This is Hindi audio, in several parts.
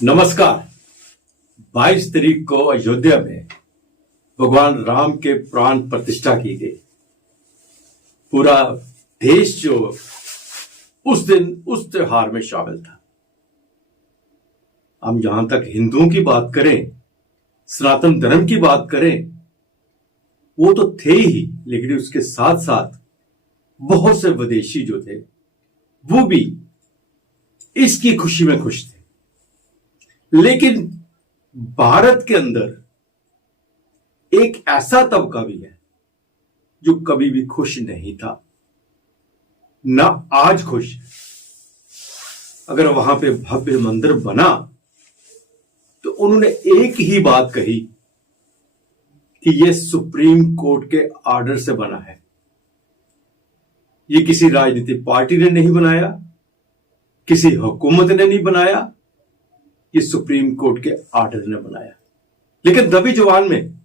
नमस्कार। 22 तारीख को अयोध्या में भगवान राम के प्राण प्रतिष्ठा की गई। पूरा देश जो उस दिन उस त्योहार में शामिल था। हम जहां तक हिंदुओं की बात करें, सनातन धर्म की बात करें, वो तो थे ही, लेकिन उसके साथ साथ बहुत से विदेशी जो थे वो भी इसकी खुशी में खुश थे। लेकिन भारत के अंदर एक ऐसा तबका भी है जो कभी भी खुश नहीं था, ना आज खुश है। अगर वहां पे भव्य मंदिर बना तो उन्होंने एक ही बात कही कि यह सुप्रीम कोर्ट के ऑर्डर से बना है। ये किसी राजनीतिक पार्टी ने नहीं बनाया, किसी हुकूमत ने नहीं बनाया, ये सुप्रीम कोर्ट के ऑर्डर ने बनाया। लेकिन दबी जुबान में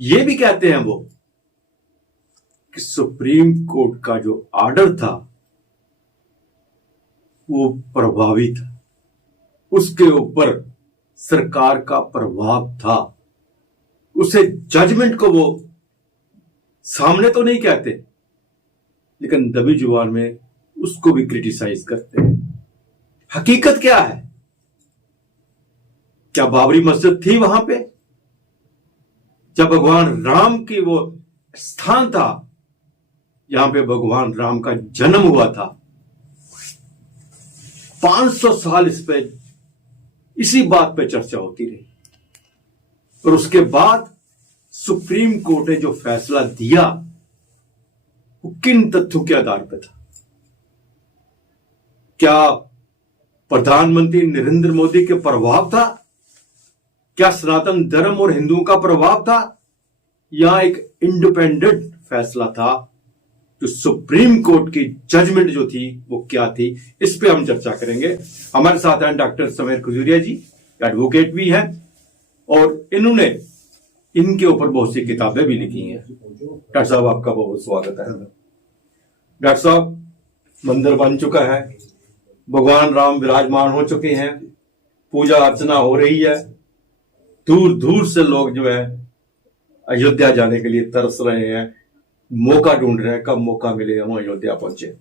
ये भी कहते हैं वो कि सुप्रीम कोर्ट का जो ऑर्डर था वो प्रभावी था, उसके ऊपर सरकार का प्रभाव था। उसे जजमेंट को वो सामने तो नहीं कहते, लेकिन दबी जुबान में उसको भी क्रिटिसाइज करते हैं। हकीकत क्या है? क्या बाबरी मस्जिद थी वहां पे? जब भगवान राम की वो स्थान था, यहां पे भगवान राम का जन्म हुआ था। 500 साल इस पे इसी बात पे चर्चा होती रही, और उसके बाद सुप्रीम कोर्ट ने जो फैसला दिया वो किन तथ्यों के आधार पर था? क्या प्रधानमंत्री नरेंद्र मोदी के प्रभाव था? क्या सनातन धर्म और हिंदुओं का प्रभाव था? या एक इंडिपेंडेंट फैसला था? जो सुप्रीम कोर्ट की जजमेंट जो थी वो क्या थी? इस पे हम चर्चा करेंगे। हमारे साथ हैं डॉक्टर समीर खजूरिया जी, एडवोकेट भी हैं, और इन्होंने इनके ऊपर बहुत सी किताबें भी लिखी हैं। डॉक्टर साहब, आपका बहुत स्वागत है। डॉक्टर साहब, मंदिर बन चुका है, भगवान राम विराजमान हो चुके हैं, पूजा अर्चना हो रही है, दूर दूर से लोग जो है अयोध्या जाने के लिए तरस रहे हैं, मौका ढूंढ रहे हैं, कब मौका मिले हम अयोध्या पहुंचे।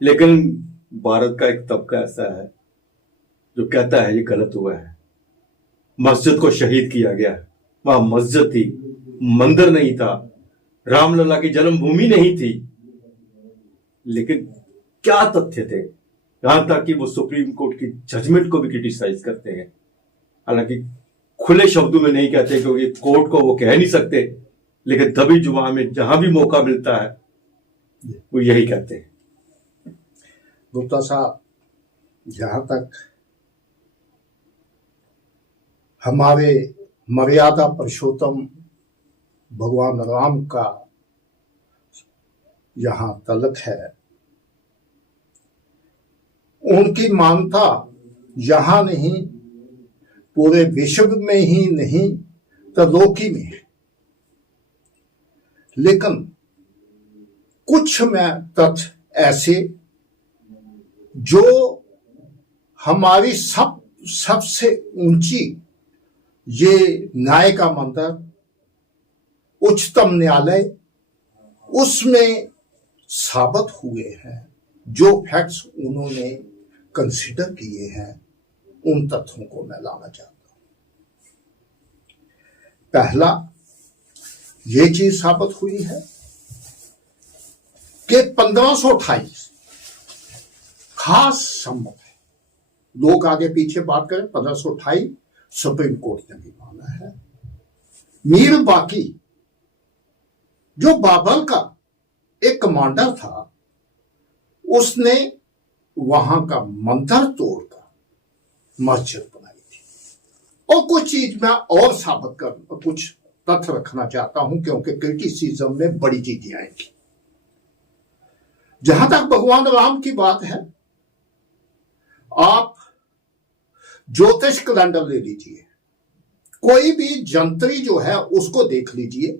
लेकिन भारत का एक तबका ऐसा है जो कहता है ये गलत हुआ है, मस्जिद को शहीद किया गया है। वहां मस्जिद थी, मंदिर नहीं था, रामलला की जन्मभूमि नहीं थी। लेकिन क्या तथ्य थे? यहां तक कि वो सुप्रीम कोर्ट की जजमेंट को भी क्रिटिसाइज करते हैं। हालांकि खुले शब्दों में नहीं कहते, क्योंकि कोर्ट को वो कह नहीं सकते, लेकिन दबी जुबान में जहां भी मौका मिलता है वो यही कहते हैं। गुप्ता साहब, जहां तक हमारे मर्यादा पुरुषोत्तम भगवान राम का यहां तलक है, उनकी मानता यहां नहीं, पूरे विश्व में ही नहीं तो लोकी में है। लेकिन कुछ में तथ्य ऐसे जो हमारी सबसे ऊंची ये न्याय का मंदिर उच्चतम न्यायालय, उसमें साबित हुए हैं। जो फैक्ट्स उन्होंने कंसिडर किए हैं, उन तथ्यों को मैं लाना चाहता हूं। पहला, ये चीज साबित हुई है कि 1528 खास सम्मत है। लोग आगे पीछे बात करें, 1528 सुप्रीम कोर्ट ने भी माना है। मीर बाकी जो बाबर का एक कमांडर था, उसने वहां का मंदिर तोड़कर मस्जिद बनाई थी। और कुछ चीज मैं और साबित कर, कुछ तथ्य रखना चाहता हूं, क्योंकि क्रिटिसिज्म में बड़ी चीजें आएंगी। जहां तक भगवान राम की बात है, आप ज्योतिष कैलेंडर ले लीजिए, कोई भी जंत्री जो है उसको देख लीजिए।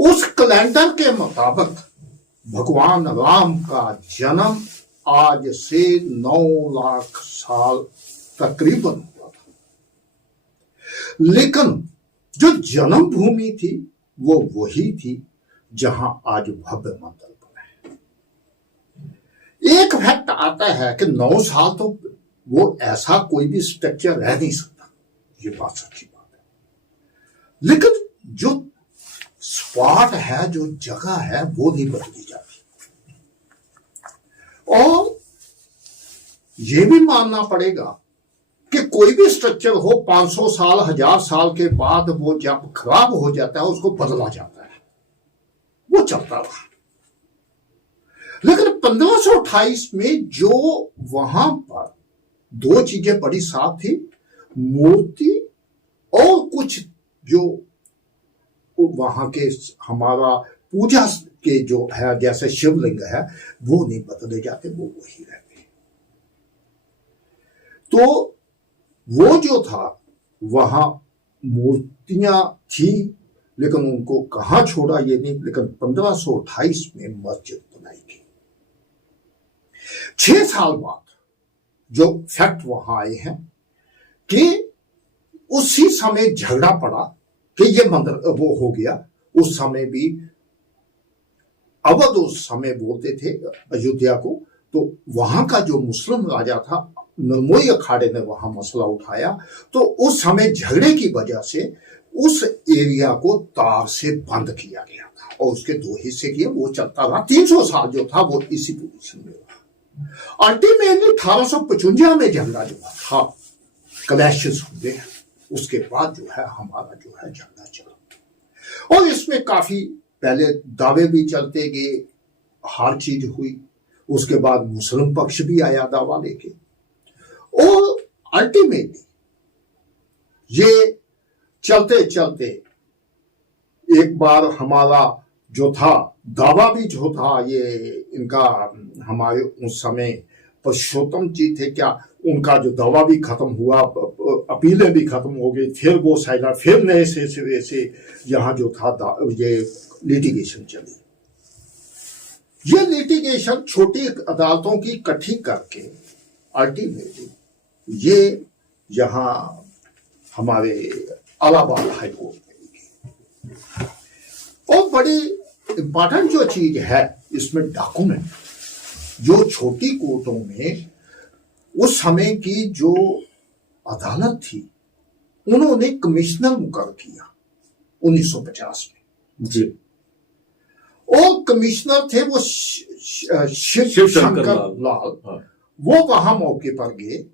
उस कैलेंडर के मुताबिक भगवान राम का जन्म आज से 9 लाख साल तकरीबन हुआ था। लेकिन जो जन्मभूमि थी वो वही थी जहां आज भव्य मंदिर बना है। एक फैक्ट आता है कि 9 साल तो वो ऐसा कोई भी स्ट्रक्चर रह नहीं सकता, ये बात सच्ची बात है। लेकिन जो स्पॉट है, जो जगह है, वो नहीं बदली जाती। और ये भी मानना पड़ेगा कि कोई भी स्ट्रक्चर हो 500 साल 1000 साल के बाद वो जब खराब हो जाता है उसको बदला जाता है, वो चलता रहा। लेकिन 1528 में जो वहां पर 2 चीजें बड़ी साफ थी, मूर्ति और कुछ जो वहां के हमारा पूजा के जो है जैसे शिवलिंग है वो नहीं बदले जाते, वो वही रहते। तो वो जो था वहां मूर्तियां थी, लेकिन उनको कहां छोड़ा ये नहीं। लेकिन 1528 में मस्जिद बनाई गई। 6 साल बाद जो फैक्ट वहां आए हैं कि उसी समय झगड़ा पड़ा कि ये मंदिर वो हो गया। उस समय भी अवध उस समय बोलते थे अयोध्या को, तो वहां का जो मुस्लिम राजा था नरमोई अखाड़े ने वहां मसला उठाया। तो उस समय झगड़े की वजह से उस एरिया को तार से बंद किया गया था और उसके 2 हिस्से किए, वो चलता रहा। 300 साल जो था वो इसी पोजीशन में रहा। अल्टीमेटली 1855 में झगड़ा जो था क्लैशेस हुए, उसके बाद जो है हमारा जो है झगड़ा चला। और इसमें काफी पहले दावे भी चलते गए, हर चीज हुई। उसके बाद मुस्लिम पक्ष भी आया दावा लेके, और अल्टीमेटली ये चलते चलते एक बार हमारा जो था दावा भी जो था ये इनका, हमारे उस समय पुरुषोत्तम जी थे क्या, उनका जो दावा भी खत्म हुआ, अपीलें भी खत्म हो गई। फिर वो साइडा फिर नए सिरे से यहाँ जो था ये लिटिगेशन चली। ये लिटिगेशन छोटी अदालतों की इकट्ठी करके अल्टीमेटली ये यहाँ हमारे इलाहाबाद हाई कोर्ट में गई। और बड़ी इंपॉर्टेंट जो चीज है इसमें डॉक्यूमेंट, जो छोटी कोर्टों में उस समय की जो अदालत थी उन्होंने कमिश्नर मुकर्रर किया 1950 में जी। और कमिश्नर थे वो शिव शंकर लाल। हाँ। वो वहां मौके पर गए,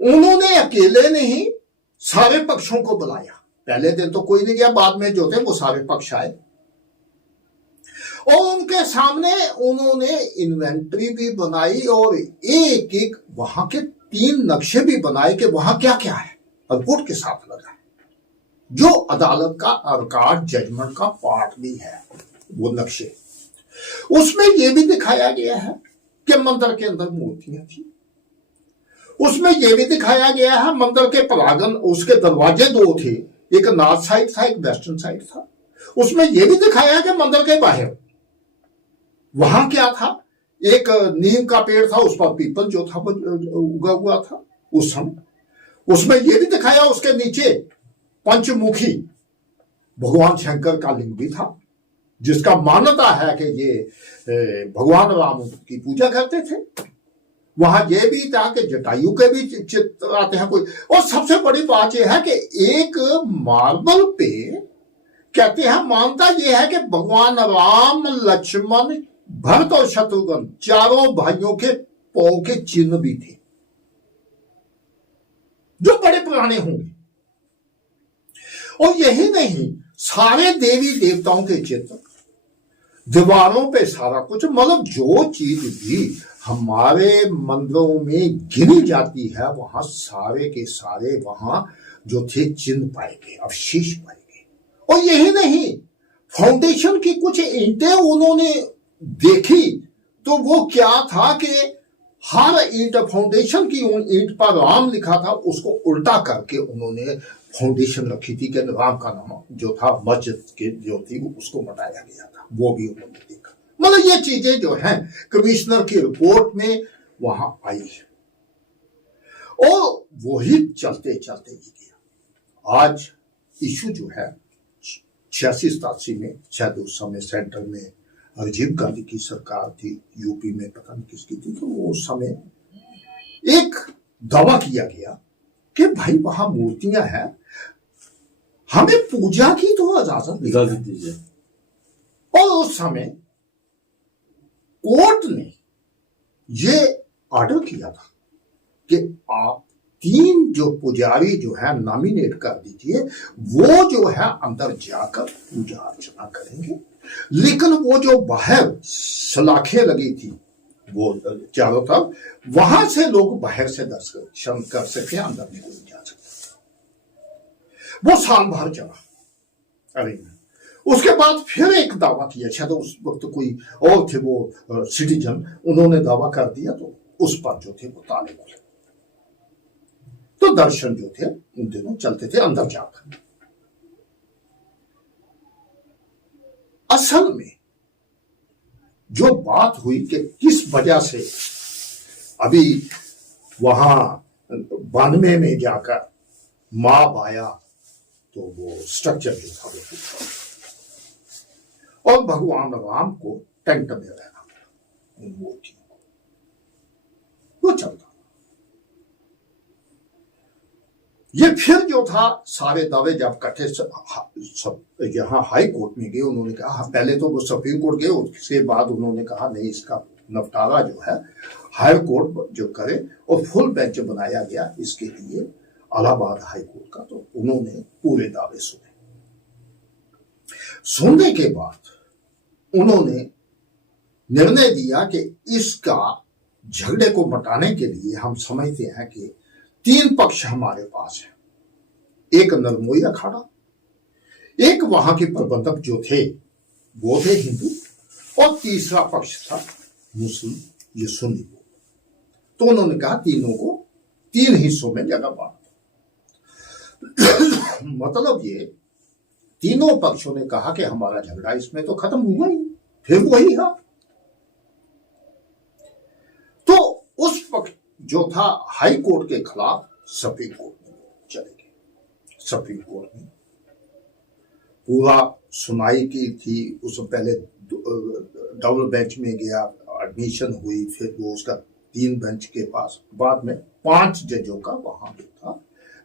उन्होंने अकेले नहीं सारे पक्षों को बुलाया। पहले दिन तो कोई नहीं गया, बाद में जो थे वो सारे पक्ष आए और उनके सामने उन्होंने इन्वेंटरी भी बनाई और एक एक वहां के 3 नक्शे भी बनाए कि वहां क्या क्या है, रिपोर्ट के साथ लगा, जो अदालत का रिकॉर्ड जजमेंट का पार्ट भी है वो नक्शे। उसमें यह भी दिखाया गया है कि मंदिर के अंदर मूर्तियां थी। उसमें यह भी दिखाया गया है मंदिर के प्रांगण, उसके दरवाजे 2 थे, एक नॉर्थ साइड था, एक वेस्टर्न साइड था। उसमें यह भी दिखाया कि मंदिर के बाहर वहां क्या था, एक नीम का पेड़ था, उस पर पीपल जो था उगा हुआ था उस समय। उसमें यह भी दिखाया उसके नीचे पंचमुखी भगवान शंकर का लिंग भी था, जिसका मान्यता है कि ये भगवान राम की पूजा करते थे। वहां यह भी था कि जटायु के भी चित्र आते हैं कोई। और सबसे बड़ी बात यह है कि एक मार्बल पे कहते हैं, मानता यह है कि भगवान राम, लक्ष्मण, भरत और शत्रुघ्न चारों भाइयों के पांव के चिन्ह भी थे, जो बड़े पुराने होंगे। और यही नहीं, सारे देवी देवताओं के चित्र दीवारों पे, सारा कुछ, मतलब जो चीज भी हमारे मंदिरों में गिनी जाती है वहां सारे के सारे वहां जो थे चिन्ह पाए गए, अवशेष पाए गए। और यही नहीं, फाउंडेशन की कुछ ईंटें उन्होंने देखी तो वो क्या था कि हर ईंट, फाउंडेशन की ईंट पर राम लिखा था, उसको उल्टा करके उन्होंने फाउंडेशन रखी थी कि राम का नाम जो था मस्जिद के जो थी उसको मटाया गया था, वो भी उन्होंने देखा। मतलब ये चीजें जो हैं कमिश्नर की रिपोर्ट में वहां आई है। और वही चलते चलते ही गया। आज इशू जो है 86-87 में, शायद उस समय सेंटर में राजीव गांधी की सरकार थी, यूपी में पता नहीं किसकी थी, तो उस समय एक दावा किया गया कि भाई वहां मूर्तियां हैं, हमें पूजा की तो इजाजत दीजिए। और उस समय कोर्ट ने ये ऑर्डर किया था कि आप 3 जो पुजारी जो है नॉमिनेट कर दीजिए, वो जो है अंदर जाकर पूजा अर्चना करेंगे, लेकिन वो जो बाहर सलाखें लगी थी वो चारों तरफ, वहां से लोग बाहर से दर्शन कर सके, अंदर नहीं कोई जा सकता। वो साल भर चला। अरे उसके बाद फिर एक दावा किया, शायद उस वक्त कोई और थे वो सिटीजन, उन्होंने दावा कर दिया, तो उस पर जो थे वो ताले बोले, तो दर्शन जो थे उन दिनों चलते थे अंदर जाकर। असल में जो बात हुई कि किस वजह से अभी वहां 92 में जाकर माब आया, तो वो स्ट्रक्चर जो था वो टूटा और भगवान राम को टेंट में रहना पड़ा उन मूर्तियों को, वो चलता। ये फिर जो था सारे दावे जब इकट्ठे सब यहाँ हाई कोर्ट में गए, उन्होंने कहा, पहले तो वो सुप्रीम कोर्ट गए, उसके बाद उन्होंने कहा नहीं, इसका निपटारा जो है हाई कोर्ट जो करे, और फुल बेंच बनाया गया इसके लिए इलाहाबाद हाई कोर्ट का। तो उन्होंने पूरे दावे सुनने के बाद उन्होंने निर्णय दिया कि इसका झगड़े को मिटाने के लिए हम समझते हैं कि 3 पक्ष हमारे पास है। एक निर्मोही अखाड़ा, एक वहां के प्रबंधक जो थे वो थे हिंदू, और तीसरा पक्ष था मुस्लिम, ये सुन्नी। तो उन्होंने कहा तीनों को 3 हिस्सों में जगह बांट। मतलब ये तीनों पक्षों ने कहा कि हमारा झगड़ा इसमें तो खत्म हुआ ही, फिर वही है। तो उस पक्ष जो था हाई कोर्ट के खिलाफ सुप्रीम कोर्ट में चले गए। सुप्रीम कोर्ट में पूरा सुनाई की थी, उससे पहले डबल बेंच में गया, एडमिशन हुई, फिर वो उसका 3 बेंच के पास, बाद में 5 जजों का वहां पे था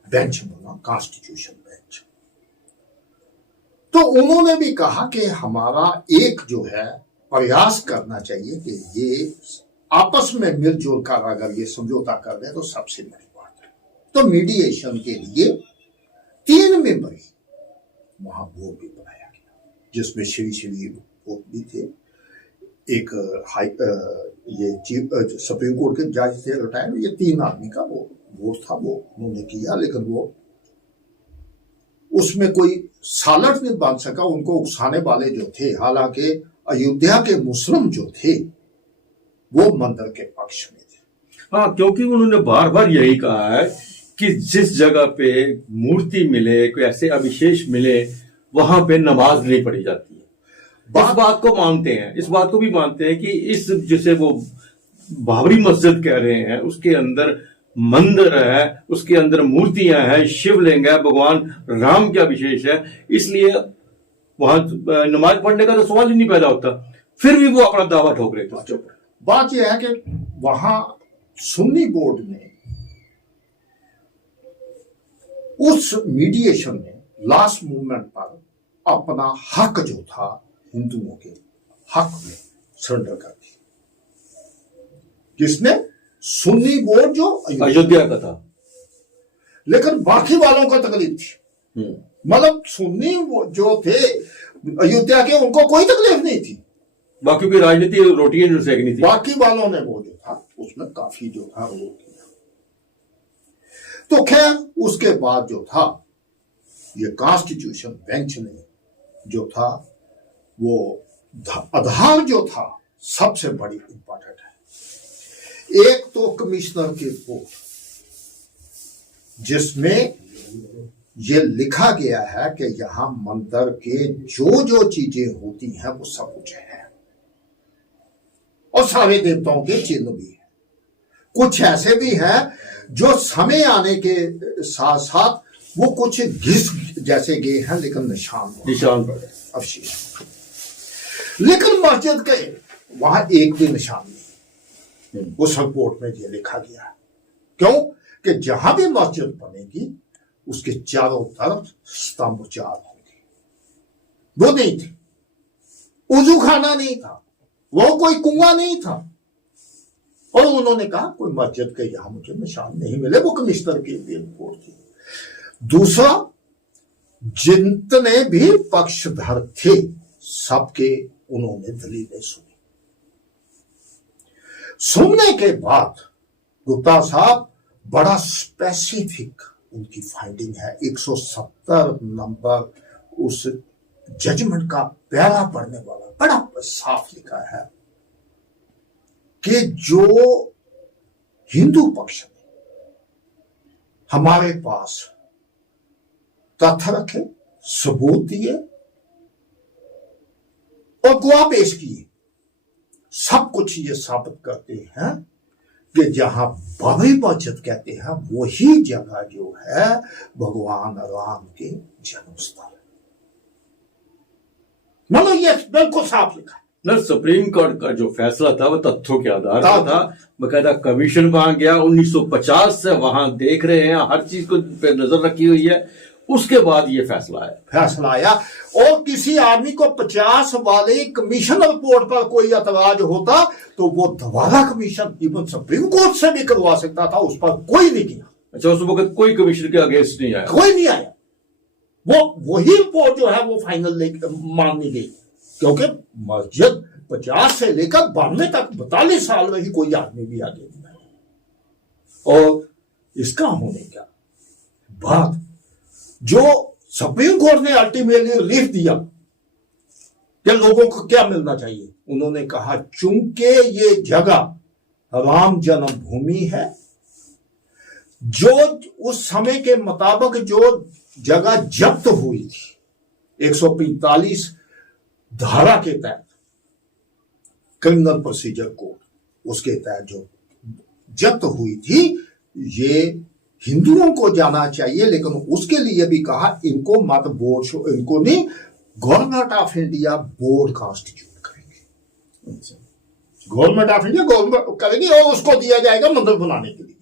बेंच बना, कॉन्स्टिट्यूशन बेंच। तो उन्होंने भी कहा कि हमारा एक जो है प्रयास करना चाहिए कि ये आपस में मिलजुल कर अगर ये समझौता कर दे तो सबसे बड़ी बात है। तो मीडिएशन के लिए 3 मेंबर वहां बोर्ड भी बनाया गया, जिसमें श्री वो भी थे, एक ये चीफ सुप्रीम कोर्ट के जज थे रिटायर्ड, ये 3 आदमी का वो बोर्ड था, वो उन्होंने किया, लेकिन वो उसमें कोई सालट नहीं बन सका। उनको उकसाने वाले जो थे, हालांकि अयोध्या के मुस्लिम जो थे वो मंदिर के पक्ष में थे। हाँ, क्योंकि उन्होंने बार बार यही कहा है कि जिस जगह पे मूर्ति मिले, कोई ऐसे अविशेष मिले, वहां पे नमाज नहीं पढ़ी जाती है। इस बात को मानते हैं, इस बात को भी मानते हैं कि इस जिसे वो बाबरी मस्जिद कह रहे हैं, उसके अंदर मंदिर है, उसके अंदर मूर्तियां हैं, शिवलिंग है, भगवान राम का विशेष है, इसलिए वहां नमाज पढ़ने का तो सवाल ही नहीं पैदा होता। फिर भी वो अपना दावा ठोक रहे थे उसके ऊपर। बात यह है कि वहां सुन्नी बोर्ड ने उस मीडिएशन में लास्ट मूवमेंट पर अपना हक जो था हिंदुओं के हक में सरेंडर कर दी। किसने? सुन्नी बोर्ड जो अयोध्या का था, लेकिन बाकी वालों को तकलीफ थी। मतलब सुन्नी जो थे अयोध्या के, उनको कोई तकलीफ नहीं थी, बाकी की राजनीति रोटियां जो सेकनी थी। बाकी वालों ने वो जो था उसमें काफी जो था वो किया। तो खैर उसके बाद जो था ये कॉन्स्टिट्यूशन बेंच ने जो था वो आधार जो था सबसे बड़ी इंपॉर्टेंट है। एक तो कमिश्नर की रिपोर्ट, जिसमें ये लिखा गया है कि यहां मंदिर के जो जो चीजें होती हैं वो सब कुछ है, और सारे देवताओं के चिन्ह भी हैं। कुछ ऐसे भी हैं जो समय आने के साथ साथ वो कुछ घिस जैसे गए हैं, लेकिन निशान पड़े। अवशेष। लेकिन मस्जिद के वहां एक भी निशान नहीं। उस रिपोर्ट में ये लिखा गया है। क्यों कि जहां भी मस्जिद बनेगी उसके चारों तरफ स्तंभ चार होंगे। वो नहीं थे, उजू खाना नहीं था, वो कोई कुआं नहीं था। और उन्होंने कहा कोई मस्जिद के यहां मुझे निशान नहीं मिले। वो कमिश्नर की रिपोर्ट थी। दूसरा, जितने भी पक्षधर थे सबके उन्होंने दलीलें सुनी। सुनने के बाद गुप्ता साहब बड़ा स्पेसिफिक उनकी फाइंडिंग है। 170 नंबर उस जजमेंट का प्यारा पढ़ने वाला बड़ा साफ लिखा है कि जो हिंदू पक्ष ने हमारे पास तथ्य रखे, सबूत दिए और गवाह पेश किए, सब कुछ ये साबित करते हैं कि जहां बाबरी मस्जिद कहते हैं वही जगह जो है भगवान राम के जन्म स्थल। मतलब ये बिल्कुल साफ लिखा है। न सुप्रीम कोर्ट का जो फैसला था वो तथ्यों के आधार पर था। बकायदा कमीशन वहां गया 1950 से वहां देख रहे हैं, हर चीज को पे नजर रखी हुई है। उसके बाद ये फैसला आया। और किसी आदमी को 50 वाले कमीशन रिपोर्ट पर कोई एतराज होता तो वो दोबारा कमीशन इवन सुप्रीम कोर्ट से भी करवा सकता था, उस पर कोई नहीं किया। अच्छा, उस वक्त कोई कमीशन के अगेंस्ट नहीं आया, कोई नहीं आया। वही रिपोर्ट जो है वो फाइनल माननी गई, क्योंकि मस्जिद 50 से लेकर 92 तक 42 साल में ही कोई आदमी भी आगे नहीं आया। और इसका होने का बाद जो सुप्रीम कोर्ट ने अल्टीमेटली रिलीफ दिया कि लोगों को क्या मिलना चाहिए, उन्होंने कहा चूंकि ये जगह राम जन्मभूमि है, जो उस समय के मुताबिक जो जगह जब्त हुई थी 145 धारा के तहत क्रिमिनल प्रोसीजर कोड, उसके तहत जो जब्त हुई थी, ये हिंदुओं को जाना चाहिए। लेकिन उसके लिए भी कहा इनको मत बोर्ड, इनको नहीं, government of India board constitute करेंगे। गवर्नमेंट ऑफ इंडिया गवर्नमेंट करेगी और उसको दिया जाएगा मंदिर बनाने के लिए।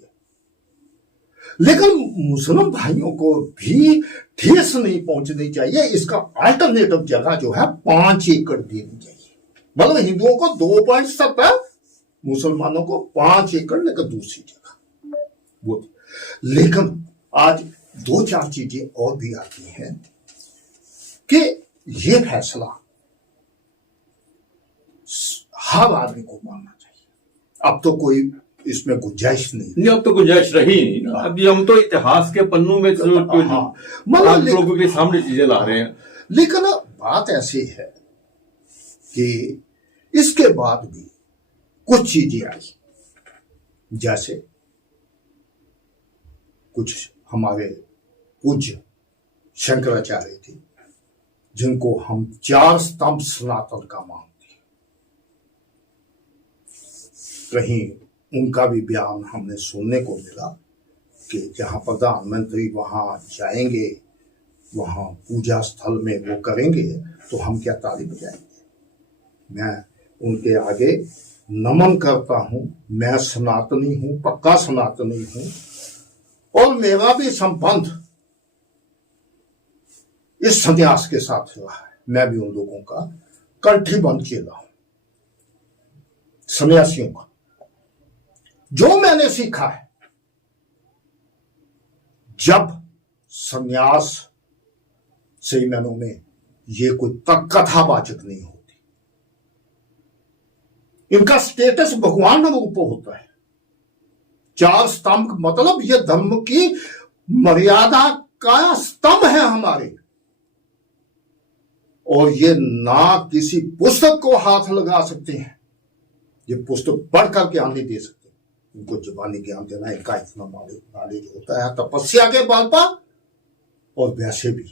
लेकिन मुस्लिम भाइयों को भी ठेस नहीं पहुंचनी चाहिए। इसका अल्टरनेटिव जगह जो है 5 एकड़ देनी चाहिए। मतलब हिंदुओं को 2.70, मुसलमानों को 5 एकड़, लेकिन दूसरी जगह वो। लेकिन आज 2-4 चीजें और भी आती हैं कि ये फैसला हर आदमी को मानना चाहिए। अब तो कोई इसमें गुंजाइश नहीं, अब तो गुंजाइश रही नहीं ना। अभी हम तो इतिहास के पन्नों में मतलब लोगों के सामने चीजें ला रहे हैं। लेकिन बात ऐसी है कि इसके बाद भी कुछ चीजें आई, जैसे कुछ हमारे पूज्य शंकराचार्य थे जिनको हम 4 स्तंभ सनातन का मानते हैं। कहीं उनका भी बयान हमने सुनने को मिला कि जहां प्रधानमंत्री वहां जाएंगे, वहां पूजा स्थल में वो करेंगे तो हम क्या ताली बजाएंगे। मैं उनके आगे नमन करता हूं। मैं सनातनी हूं, पक्का सनातनी हूं, और मेरा भी संबंध इस संन्यास के साथ हुआ है। मैं भी उन लोगों का कंठीबंध चेला हूं, सन्यासियों का। जो मैंने सीखा है, जब सन्यास सही मायनों में ये कोई कथावाचक नहीं होती, इनका स्टेटस भगवान रूप होता है। 4 स्तंभ मतलब ये धर्म की मर्यादा का स्तंभ है हमारे, और ये ना किसी पुस्तक को हाथ लगा सकते हैं। ये पुस्तक पढ़ कर ज्ञान नहीं दे सकते। इनको जुबानी ज्ञान देना इनका इतना नॉलेज होता है तपस्या के बल पर, और वैसे भी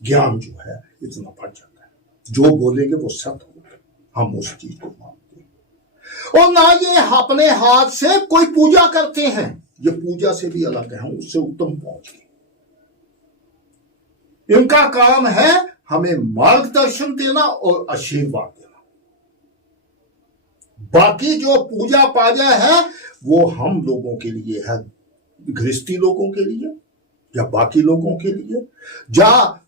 ज्ञान जो है इतना बढ़ जाता है। जो बोलेंगे वो सत्य होगा, हम उस चीज को मानते हैं। और ना ये अपने हाथ से कोई पूजा करते हैं, ये पूजा से भी अलग है, उससे उत्तम पहुंच गए। इनका काम है हमें मार्गदर्शन देना और आशीर्वाद देना। बाकी जो पूजा पाजा है वो हम लोगों के लिए है, गृहस्थी लोगों के लिए या बाकी लोगों के लिए,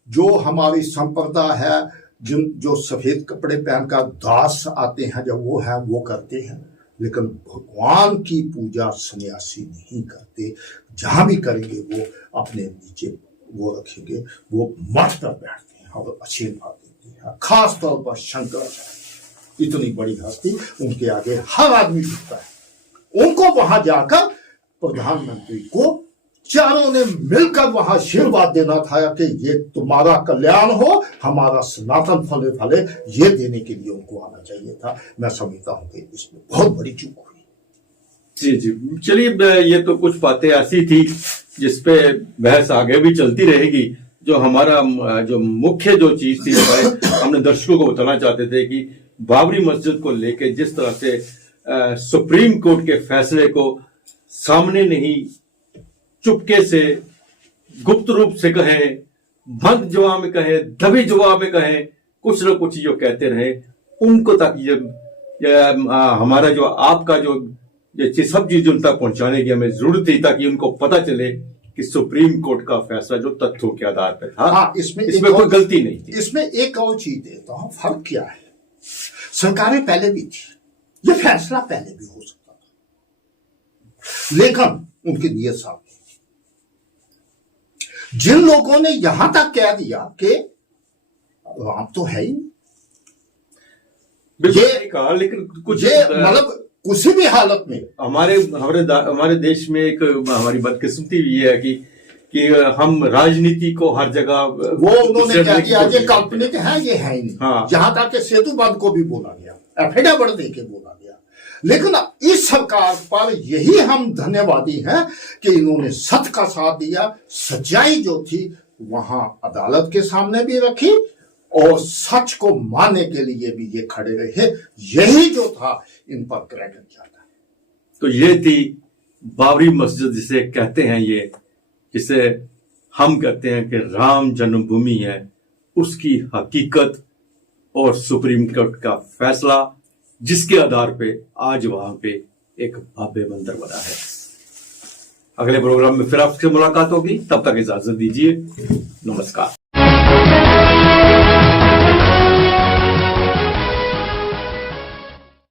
जो हमारी संप्रदा है, जो सफेद कपड़े पहनकर दास आते हैं जब वो है वो करते हैं, लेकिन भगवान की पूजा सन्यासी नहीं करते। जहां भी करेंगे वो अपने नीचे वो रखेंगे, वो मठ पर बैठते हैं और आशीर्वाद देते हैं। खास तौर पर शंकर इतनी बड़ी हस्ती, उनके आगे हर आदमी झुकता है। उनको वहां जाकर प्रधानमंत्री को चारों ने मिलकर वहां आशीर्वाद देना था कि ये तुम्हारा कल्याण हो, हमारा सनातन फले फले, ये देने के लिए उनको आना चाहिए था। मैं समझता हूं कि इसमें बहुत बड़ी चूक हुई। जी जी, चलिए, ये तो कुछ बातें ऐसी थी जिसपे बहस आगे भी चलती रहेगी। जो हमारा जो मुख्य जो चीज थी, हमने दर्शकों को बताना चाहते थे कि बाबरी मस्जिद को लेके जिस तरह से सुप्रीम कोर्ट के फैसले को सामने नहीं, चुपके से, गुप्त रूप से कहे, बंद जवाब में कहे, दबे जवाब में कहे, कुछ न कुछ जो कहते रहे, उनको तक ये हमारा जो आपका जो ये सब चीज उन तक पहुंचाने की हमें जरूरत थी, ताकि उनको पता चले कि सुप्रीम कोर्ट का फैसला जो तथ्यों के आधार पर था, हाँ, इसमें कोई गलती नहीं थी। इसमें एक और चीज देता हूं, फर्क क्या है। सरकारें पहले भी थी, ये फैसला पहले भी हो सकता था, लेकिन उनकी नीयत साफ थी। जिन लोगों ने यहां तक कह दिया कि राम तो है ही नहीं, ये कहा, लेकिन कुछ मतलब किसी भी हालत में हमारे देश में एक हमारी बदकिस्मती भी है कि हम राजनीति को हर जगह वो उन्होंने कह दिया ये काल्पनिक है, ये है ही नहीं। हाँ। जहां तक के सेतु बंद को भी बोला गया, एफिडेविट दे के बोला गया। लेकिन इस सरकार पर यही हम धन्यवादी हैं कि इन्होंने सत्य का साथ दिया, सच्चाई जो थी वहां अदालत के सामने भी रखी और सच को मानने के लिए भी ये खड़े रहे। यही जो था इन पर क्रेडिट जाता है। तो ये थी बाबरी मस्जिद, जिसे कहते हैं, ये जिसे हम कहते हैं कि राम जन्मभूमि है, उसकी हकीकत और सुप्रीम कोर्ट का फैसला, जिसके आधार पे आज वहां पे एक भव्य मंदिर बना है। अगले प्रोग्राम में फिर आपसे मुलाकात होगी, तब तक इजाजत दीजिए। नमस्कार।